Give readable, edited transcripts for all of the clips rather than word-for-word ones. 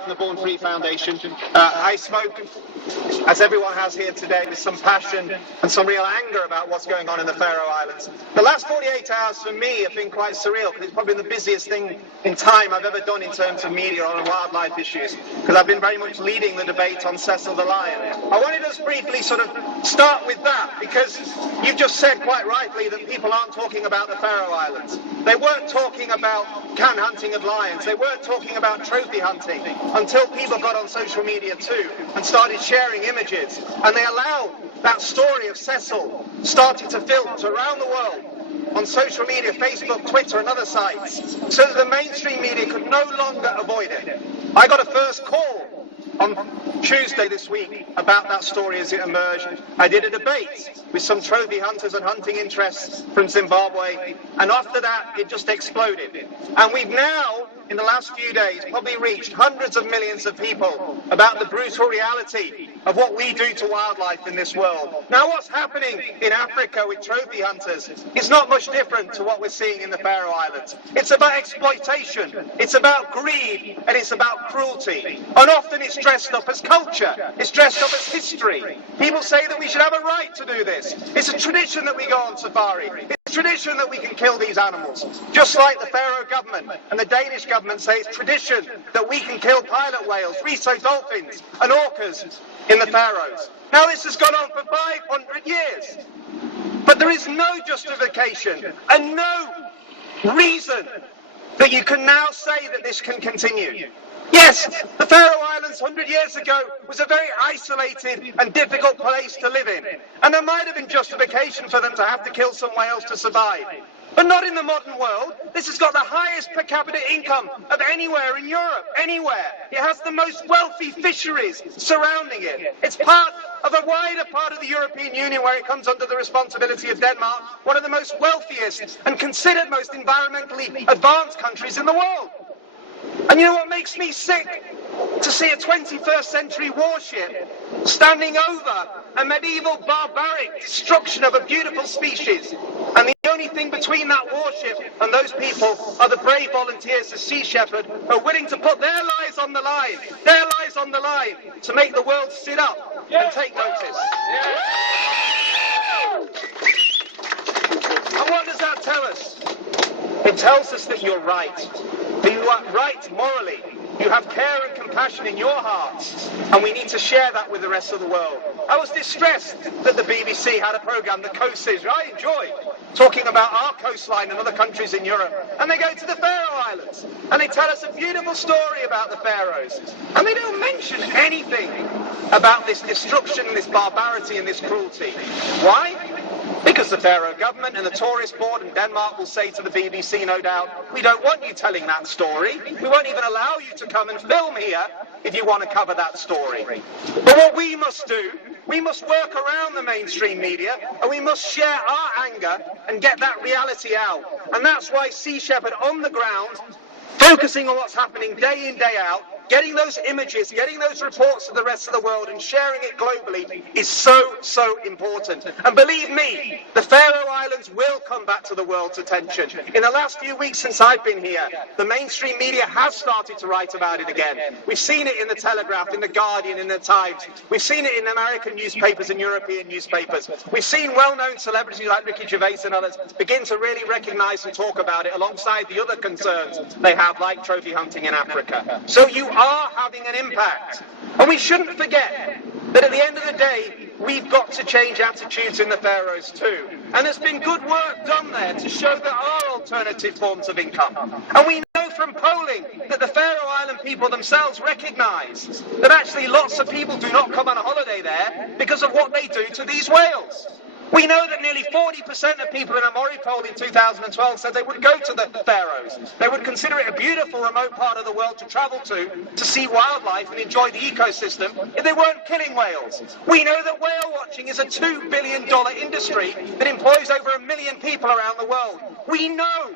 from the Born Free Foundation. I spoke, as everyone has here today, with some passion and some real anger about what's going on in the Faroe Islands. The last 48 hours for me have been quite surreal, because it's probably the busiest thing in time I've ever done in terms of media on wildlife issues, because I've been very much leading the debate on Cecil the lion. I wanted to briefly sort of start with that, because you've just said quite rightly that people aren't talking about the Faroe Islands. They weren't talking about can hunting of lions. They weren't talking about trophy hunting until people got on social media too and started sharing images. And they allowed that story of Cecil starting to filter around the world on social media, Facebook, Twitter and other sites, so that the mainstream media could no longer avoid it. I got a first call on Tuesday this week about that story as it emerged. I did a debate with some trophy hunters and hunting interests from Zimbabwe, and after that it just exploded. And we've now, in the last few days, probably reached hundreds of millions of people about the brutal reality of what we do to wildlife in this world. Now, what's happening in Africa with trophy hunters is not much different to what we're seeing in the Faroe Islands. It's about exploitation, it's about greed, and it's about cruelty. And often it's dressed up as culture, it's dressed up as history. People say that we should have a right to do this. It's a tradition that we go on safari. It's a tradition that we can kill these animals. Just like the Faroe government and the Danish government say it's tradition that we can kill pilot whales, rhesus dolphins and orcas in the Faroes. Now this has gone on for 500 years. But there is no justification and no reason that you can now say that this can continue. Yes, the Faroe Islands 100 years ago was a very isolated and difficult place to live in. And there might have been justification for them to have to kill some whales to survive. But not in the modern world. This has got the highest per capita income of anywhere in Europe, anywhere. It has the most wealthy fisheries surrounding it. It's part of a wider part of the European Union where it comes under the responsibility of Denmark, one of the most wealthiest and considered most environmentally advanced countries in the world. And you know what makes me sick? To see a 21st century warship standing over a medieval barbaric destruction of a beautiful species. And the only thing between that warship and those people are the brave volunteers of Sea Shepherd who are willing to put their lives on the line, to make the world sit up and take notice. And what does that tell us? It tells us that you're right. That you are right morally. You have care and compassion in your hearts, and we need to share that with the rest of the world. I was distressed that the BBC had a programme, The Coast Series, I enjoyed, talking about our coastline and other countries in Europe. And they go to the Faroe Islands, and they tell us a beautiful story about the Faroes. And they don't mention anything about this destruction, this barbarity and this cruelty. Why? Because the Faroe government and the tourist board and Denmark will say to the BBC, no doubt, we don't want you telling that story. We won't even allow you to come and film here if you want to cover that story. But what we must do, we must work around the mainstream media and we must share our anger and get that reality out. And that's why Sea Shepherd on the ground, focusing on what's happening day in, day out, getting those images, getting those reports to the rest of the world and sharing it globally is so, so important. And believe me, the Faroe Islands will come back to the world's attention. In the last few weeks since I've been here, the mainstream media has started to write about it again. We've seen it in the Telegraph, in the Guardian, in the Times. We've seen it in American newspapers and European newspapers. We've seen well-known celebrities like Ricky Gervais and others begin to really recognise and talk about it alongside the other concerns they have, like trophy hunting in Africa. So you are having an impact. And we shouldn't forget that at the end of the day, we've got to change attitudes in the Faroes too. And there's been good work done there to show there are alternative forms of income. And we know from polling that the Faroe Island people themselves recognise that actually lots of people do not come on a holiday there because of what they do to these whales. We know that nearly 40% of people in a Mori poll in 2012 said they would go to the Faroes. They would consider it a beautiful remote part of the world to travel to see wildlife and enjoy the ecosystem if they weren't killing whales. We know that whale watching is a $2 billion industry that employs over 1 million people around the world. We know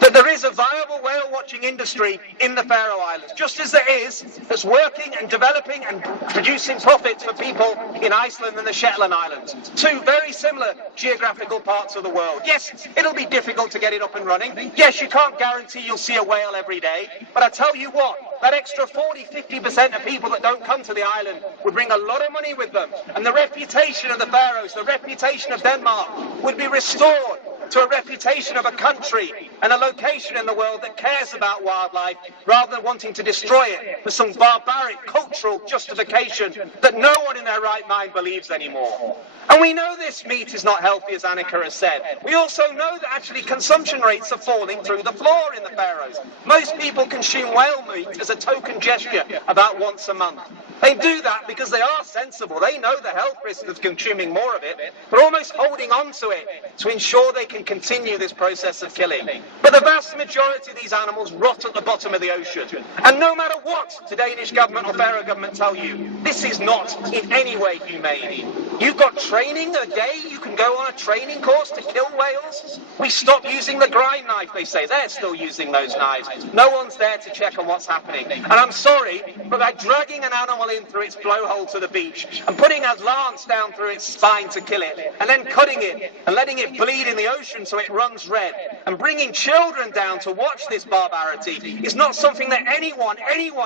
that there is a viable whale watching industry in the Faroe Islands, just as there is that's working and developing and producing profits for people in Iceland and the Shetland Islands. Two very similar geographical parts of the world. Yes, it'll be difficult to get it up and running. Yes, you can't guarantee you'll see a whale every day, but I tell you what, that extra 40–50% of people that don't come to the island would bring a lot of money with them, and the reputation of the Faroes, the reputation of Denmark would be restored to a reputation of a country and a location in the world that cares about wildlife rather than wanting to destroy it for some barbaric cultural justification that no one in their right mind believes anymore. And we know this meat is not healthy, as Annika has said. We also know that actually consumption rates are falling through the floor in the Faroes. Most people consume whale meat as a token gesture about once a month. They do that because they are sensible. They know the health risks of consuming more of it. They're almost holding on to it to ensure they can continue this process of killing. But the vast majority of these animals rot at the bottom of the ocean. And no matter what the Danish government or Faroe government tell you, this is not in any way humane. You've got training a day. You can go on a training course to kill whales. We stopped using the grind knife, they say. They're still using those knives. No one's there to check on what's happening. And I'm sorry, but by dragging an animal in through its blowhole to the beach and putting a lance down through its spine to kill it, and then cutting it and letting it bleed in the ocean so it runs red, and bringing children down to watch this barbarity is not something that anyone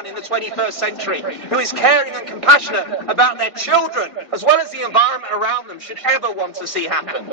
in the 21st century who is caring and compassionate about their children as well as the environment around them should ever want to see happen.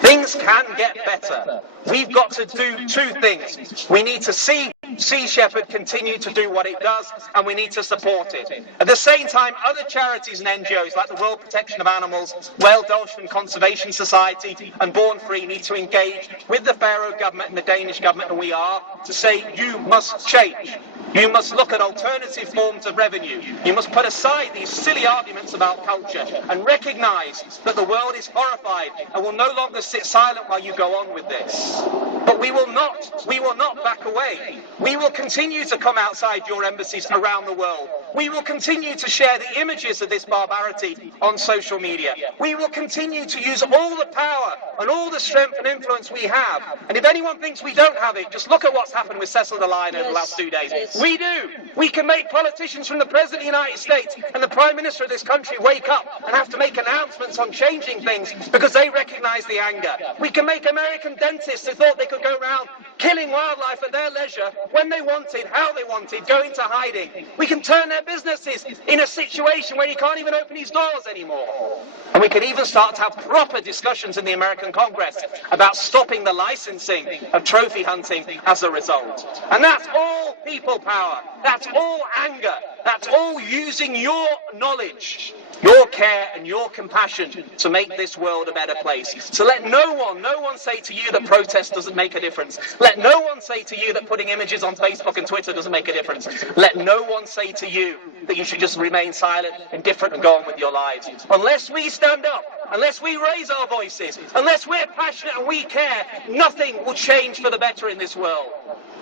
Things can get better. We've got to do two things. We need to see Sea Shepherd continue to do what it does, and we need to support it. At the same time, other charities and NGOs like the World Protection of Animals, Whale Dolphin Conservation Society and Born Free need to engage with the Faroe government and the Danish government, and we are, to say you must change. You must look at alternative forms of revenue. You must put aside these silly arguments about culture and recognise that the world is horrified and will no longer sit silent while you go on with this. But we will not back away. We will continue to come outside your embassies around the world. We will continue to share the images of this barbarity on social media. We will continue to use all the power and all the strength and influence we have. And if anyone thinks we don't have it, just look at what's happened with Cecil the lion over the last 2 days. We do. We can make politicians from the President of the United States and the Prime Minister of this country wake up and have to make announcements on changing things because they recognise the anger. We can make American dentists who thought they could go around killing wildlife at their leisure when they wanted, how they wanted, go into hiding. We can turn their businesses in a situation where he can't even open his doors anymore. And we can even start to have proper discussions in the American Congress about stopping the licensing of trophy hunting as a result. And that's all people power. That's all anger. That's all using your knowledge, your care and your compassion to make this world a better place. So let no one say to you that protest doesn't make a difference. Let no one say to you that putting images on Facebook and Twitter doesn't make a difference. Let no one say to you that you should just remain silent, indifferent and go on with your lives. Unless we stand up, unless we raise our voices, unless we're passionate and we care, nothing will change for the better in this world.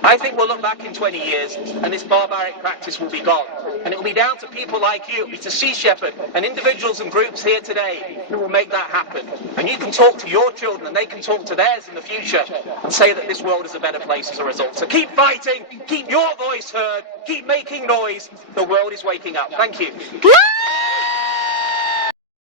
I think we'll look back in 20 years and this barbaric practice will be gone. And it will be down to people like you, to Sea Shepherd and individuals and groups here today who will make that happen. And you can talk to your children and they can talk to theirs in the future and say that this world is a better place as a result. So keep fighting, keep your voice heard, keep making noise. The world is waking up. Thank you.